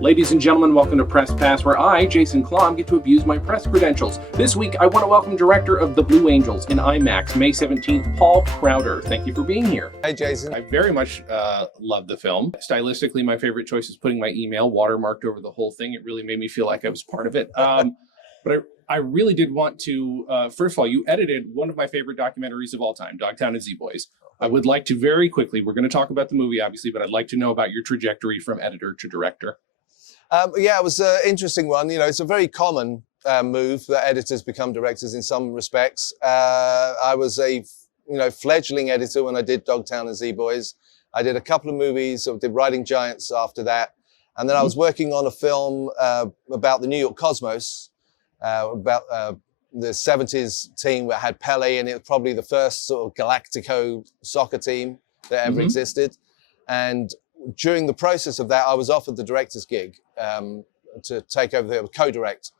Ladies and gentlemen, welcome to Press Pass, where I, Jason Klamm, get to abuse my press credentials. This week, I want to welcome director of The Blue Angels in IMAX, May 17th, Paul Crowder. Thank you for being here. Hey, Jason. I very much love the film. Stylistically, my favorite choice is putting my email watermarked over the whole thing. It really made me feel like I was part of it. But I really did want to, first of all, you edited one of my favorite documentaries of all time, Dogtown and Z-Boys. I would like to very quickly, we're going to talk about the movie, obviously, but I'd like to know about your trajectory from editor to director. Yeah, it was an interesting one. You know, it's a very common move that editors become directors in some respects. I was a fledgling editor when I did Dogtown and Z-Boys. I did a couple of movies, I did Riding Giants after that. And then I was working on a film about the New York Cosmos, about the 70s team that had Pele, and it was probably the first sort of Galactico soccer team that ever existed. And during the process of that, I was offered the director's gig to take over the co-direct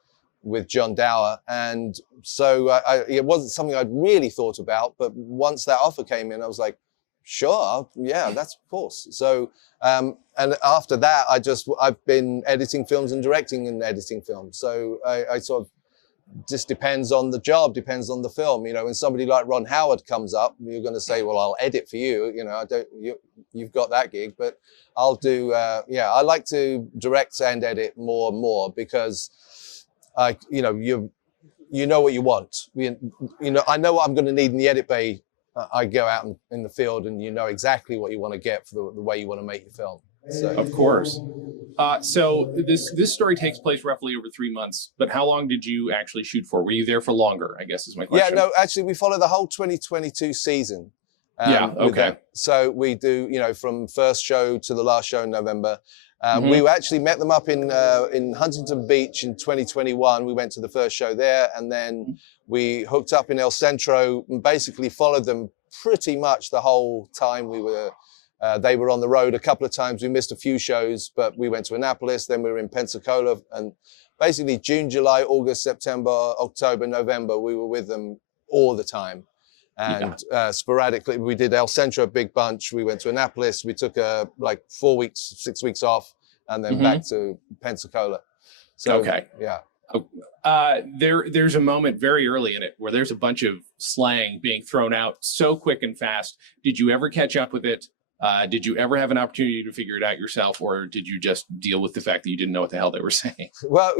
with John Dower. And so it wasn't something I'd really thought about, but once that offer came in, I was like, sure, yeah, that's of course. So, and after that, I've been editing films and directing and editing films. So I sort of, just depends on the job, depends on the film. You know, when somebody like Ron Howard comes up, you're going to say, well, I'll edit for you. You know, you've got that gig, but I'll do, I like to direct and edit more and more because you know what you want. I know what I'm going to need in the edit bay. I go out in the field and you know exactly what you want to get for the way you want to make your film. So. Of course. So this story takes place roughly over 3 months, but how long did you actually shoot for? Were you there for longer, I guess is my question. Yeah, no, actually we follow the whole 2022 season. Yeah, okay. So we do, from first show to the last show in November. We actually met them up in Huntington Beach in 2021. We went to the first show there, and then we hooked up in El Centro and basically followed them pretty much the whole time they were on the road a couple of times. We missed a few shows, but we went to Annapolis, then we were in Pensacola, and basically June, July, August, September, October, November, we were with them all the time. And sporadically, we did El Centro a big bunch. We went to Annapolis. We took 4 weeks, 6 weeks off, and then back to Pensacola. So, okay. Yeah. There's a moment very early in it where there's a bunch of slang being thrown out so quick and fast. Did you ever catch up with it? Did you ever have an opportunity to figure it out yourself, or did you just deal with the fact that you didn't know what the hell they were saying? Well,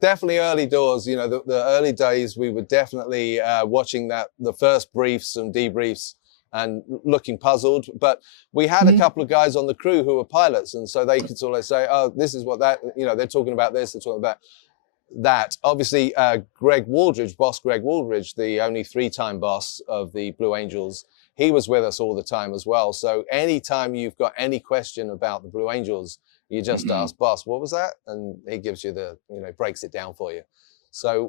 definitely early doors. The early days, we were definitely watching the first briefs and debriefs and looking puzzled. But we had a couple of guys on the crew who were pilots, and so they could sort of say, "Oh, this is what that." They're talking about this. They're talking about that. Obviously, boss Greg Waldridge, the only 3-time boss of the Blue Angels. He was with us all the time as well. So anytime you've got any question about the Blue Angels, you just ask, boss, what was that? And he gives you breaks it down for you. So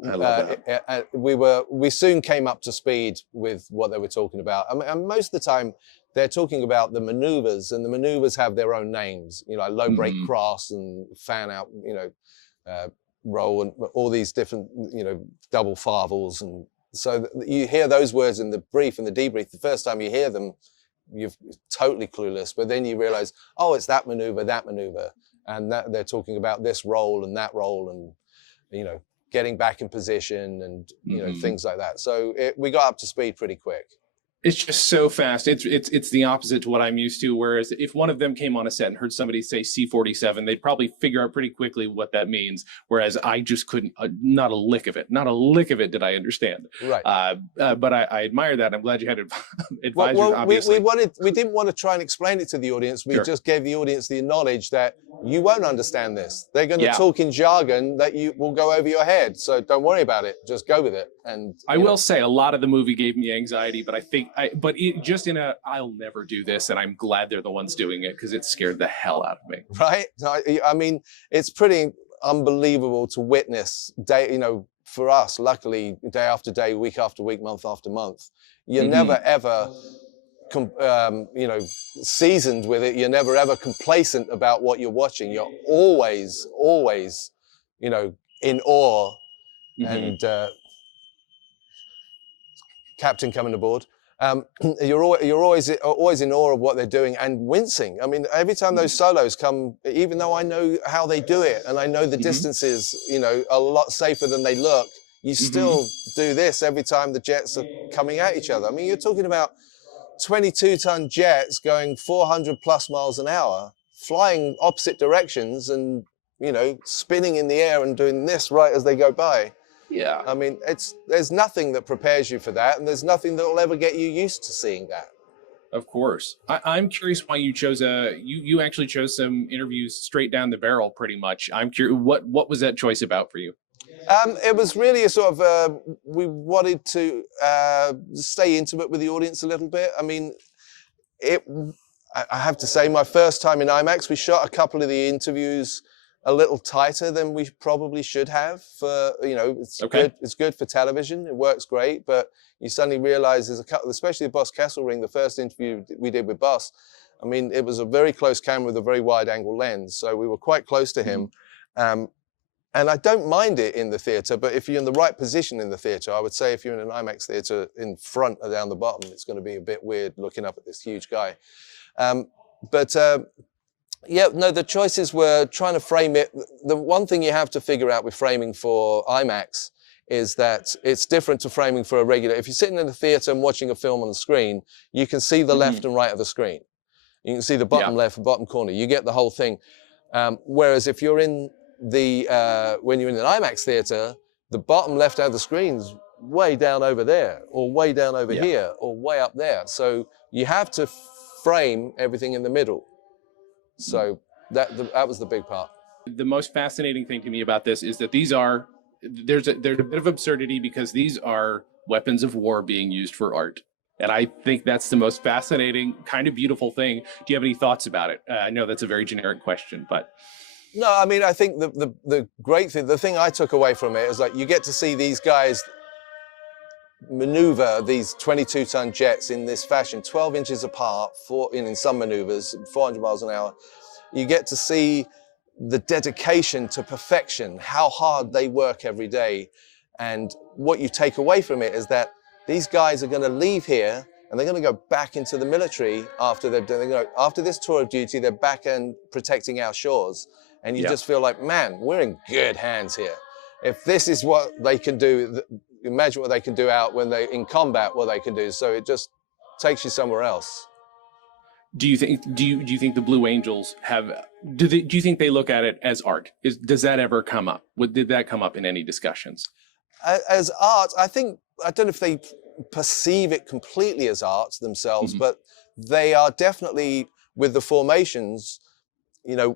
we soon came up to speed with what they were talking about. And most of the time they're talking about the maneuvers, and the maneuvers have their own names, low brake cross and fan out, roll, and all these different, double farvels. And so you hear those words in the brief and the debrief. The first time you hear them, you're totally clueless. But then you realize, oh, it's that maneuver, and that they're talking about this roll and that roll, and getting back in position and things like that. So we got up to speed pretty quick. It's just so fast. It's the opposite to what I'm used to. Whereas if one of them came on a set and heard somebody say C-47, they'd probably figure out pretty quickly what that means. Whereas I just couldn't, not a lick of it did I understand. Right. But I admire that. I'm glad you had advisors, obviously. We didn't want to try and explain it to the audience. We just gave the audience the knowledge that you won't understand this. They're going to talk in jargon that will go over your head. So don't worry about it. Just go with it. And I will say a lot of the movie gave me anxiety, but I think I'll never do this, and I'm glad they're the ones doing it because it scared the hell out of me. Right? I mean, it's pretty unbelievable to witness for us, luckily, day after day, week after week, month after month. You're never ever seasoned with it. You're never ever complacent about what you're watching. You're always in awe. And captain coming aboard. You're always in awe of what they're doing and wincing. I mean, every time those solos come, even though I know how they do it and I know the distances, you know, a lot safer than they look, you still do this every time the jets are coming at each other. I mean, you're talking about 22-ton jets going 400 plus miles an hour, flying opposite directions and, you know, spinning in the air and doing this right as they go by. Yeah. I mean, there's nothing that prepares you for that, and there's nothing that will ever get you used to seeing that. Of course. I'm curious why you chose you actually chose some interviews straight down the barrel pretty much. I'm curious, what was that choice about for you? It was really a sort of, we wanted to stay intimate with the audience a little bit. I mean, I have to say, my first time in IMAX, we shot a couple of the interviews a little tighter than we probably should have. For, you know, it's good for television. It works great, but you suddenly realize there's a couple, especially the Boss Kesselring, the first interview we did with Boss. I mean, it was a very close camera with a very wide angle lens, so we were quite close to him. And I don't mind it in the theater, but if you're in the right position in the theater, I would say if you're in an IMAX theater in front or down the bottom, it's going to be a bit weird looking up at this huge guy. Yeah, no, the choices were trying to frame it. The one thing you have to figure out with framing for IMAX is that it's different to framing for a regular. If you're sitting in a theater and watching a film on the screen, you can see the left and right of the screen. You can see the bottom left and bottom corner. You get the whole thing. Whereas if you're in when you're in an IMAX theater, the bottom left of the screen's way down over there, or way down over here, or way up there. So you have to frame everything in the middle. So that was the big part. The most fascinating thing to me about this is that there's a bit of absurdity because these are weapons of war being used for art. And I think that's the most fascinating, kind of beautiful thing. Do you have any thoughts about it? I know that's a very generic question, but... No, I mean, I think the great thing, the thing I took away from it is like you get to see these guys maneuver these 22-ton jets in this fashion, 12 inches apart, in some maneuvers, 400 miles an hour. You get to see the dedication to perfection, how hard they work every day. And what you take away from it is that these guys are going to leave here and they're going to go back into the military after they've done, after this tour of duty, they're back and protecting our shores. And you just feel like, man, we're in good hands here. If this is what they can do, imagine what they can do out when they're in combat, what they can do. So it just takes you somewhere else. Do you think the Blue Angels do you think they look at it as art? Does that ever come up? Did that come up in any discussions? As art, I don't know if they perceive it completely as art themselves, but they are definitely, with the formations,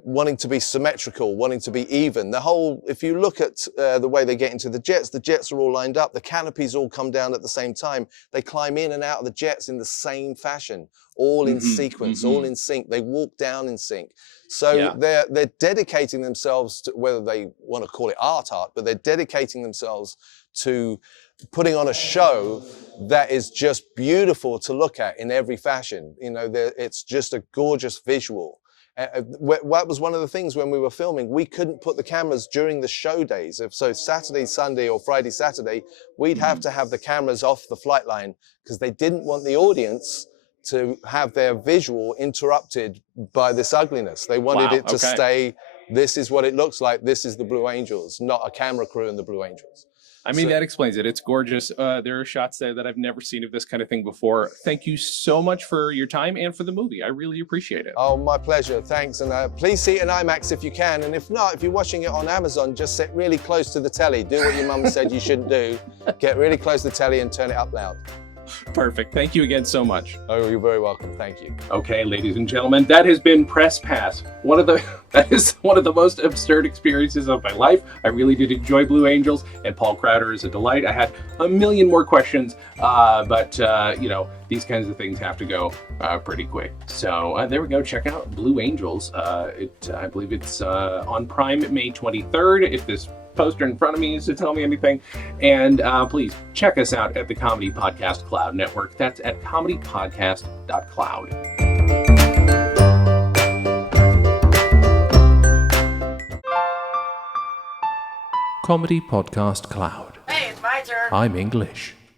wanting to be symmetrical, wanting to be even. If you look at the way they get into the jets are all lined up. The canopies all come down at the same time. They climb in and out of the jets in the same fashion, all in sequence, all in sync. They walk down in sync. So they're dedicating themselves to, whether they want to call it art, but they're dedicating themselves to putting on a show that is just beautiful to look at in every fashion. It's just a gorgeous visual. That was one of the things when we were filming. We couldn't put the cameras during the show days. So Saturday, Sunday, or Friday, Saturday, we'd have to have the cameras off the flight line because they didn't want the audience to have their visual interrupted by this ugliness. They wanted it to stay, this is what it looks like, this is the Blue Angels, not a camera crew in the Blue Angels. I mean, that explains it. It's gorgeous. There are shots there that I've never seen of this kind of thing before. Thank you so much for your time and for the movie. I really appreciate it. Oh, my pleasure. Thanks. And please see it in IMAX if you can. And if not, if you're watching it on Amazon, just sit really close to the telly. Do what your mum said you shouldn't do. Get really close to the telly and turn it up loud. Perfect. Thank you again so much. Oh, you're very welcome. Thank you. Okay, ladies and gentlemen, that has been Press Pass. That is one of the most absurd experiences of my life. I really did enjoy Blue Angels, and Paul Crowder is a delight. I had a million more questions, but these kinds of things have to go pretty quick. So there we go. Check out Blue Angels. I believe it's on Prime May 23rd. If this poster in front of me is to tell me anything. And please check us out at the Comedy Podcast Cloud Network. That's at comedypodcast.cloud. Comedy Podcast Cloud. Hey, it's my turn. I'm English.